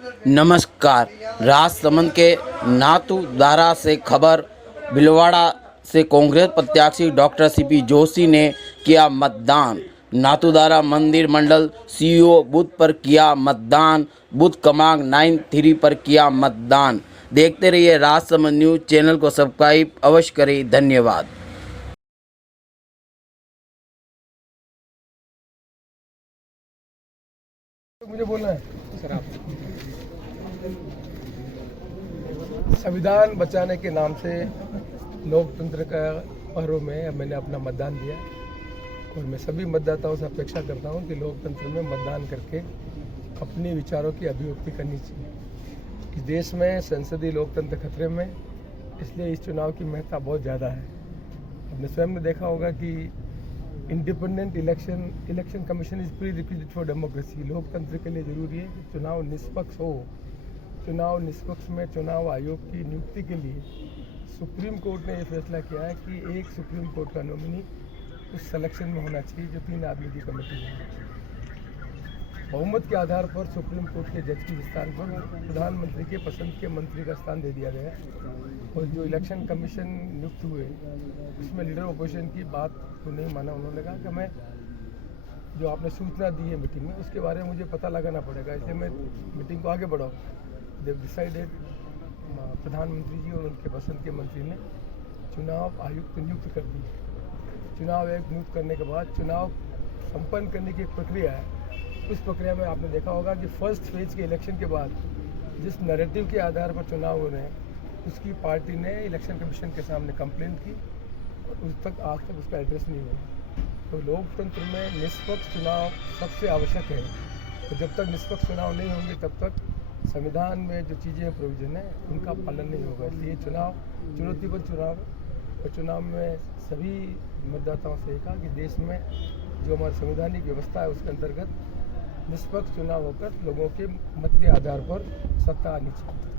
नमस्कार। राजसमंद के नाथुदारा से खबर। भीलवाड़ा से कांग्रेस प्रत्याशी डॉक्टर सीपी जोशी ने किया मतदान। नाथुदारा मंदिर मंडल सीईओ बूथ पर किया मतदान। बूथ क्रमांक 93 पर किया मतदान। देखते रहिए राजसमंद न्यूज। चैनल को सब्सक्राइब अवश्य करें। धन्यवाद। मुझे बोलना है सर। आप संविधान बचाने के नाम से लोकतंत्र का पर्व में मैंने अपना मतदान दिया और मैं सभी मतदाताओं से अपेक्षा करता हूं कि लोकतंत्र में मतदान करके अपने विचारों की अभिव्यक्ति करनी चाहिए। इस देश में संसदीय लोकतंत्र खतरे में, इसलिए इस चुनाव की महत्ता बहुत ज़्यादा है। आपने स्वयं ने देखा होगा कि independent election commission is pre requisite for democracy. लोकतंत्र के लिए जरूरी है कि चुनाव निष्पक्ष हो। चुनाव निष्पक्ष में चुनाव आयोग की नियुक्ति के लिए सुप्रीम कोर्ट ने यह फैसला किया है कि एक सुप्रीम कोर्ट का नॉमिनी उस सिलेक्शन में होना चाहिए जो 3 आदमी की कमेटी है। बहुमत के आधार पर सुप्रीम कोर्ट के जज के स्थान पर प्रधानमंत्री के पसंद के मंत्री का स्थान दे दिया गया और जो इलेक्शन कमीशन नियुक्त हुए उसमें लीडर ऑपोजिशन की बात को नहीं माना। उन्होंने कहा कि मैं जो आपने सूचना दी है मीटिंग में उसके बारे में मुझे पता लगाना पड़ेगा, इसलिए मैं मीटिंग को आगे बढ़ाऊँ। देव डिसाइडेड, प्रधानमंत्री जी और उनके पसंद के मंत्री ने चुनाव आयुक्त नियुक्त कर दी। चुनाव आयुक्त नियुक्त करने के बाद चुनाव संपन्न करने की एक प्रक्रिया है। उस प्रक्रिया में आपने देखा होगा कि फर्स्ट फेज के इलेक्शन के बाद जिस नैरेटिव के आधार पर चुनाव हो रहे हैं उसकी पार्टी ने इलेक्शन कमीशन के सामने कंप्लेंट की और आज तक उसका एड्रेस नहीं हुआ। तो लोकतंत्र में निष्पक्ष चुनाव सबसे आवश्यक है। तो जब तक निष्पक्ष चुनाव नहीं होंगे तब तक संविधान में जो चीज़ें प्रोविजन है उनका पालन नहीं होगा। इसलिए चुनाव चुनौतीपूर्ण चुनाव है और चुनाव में सभी मतदाताओं से कहा कि देश में जो हमारी संवैधानिक व्यवस्था है उसके अंतर्गत निष्पक्ष चुनाव होकर लोगों के मत के आधार पर सत्ता आनी चाहिए।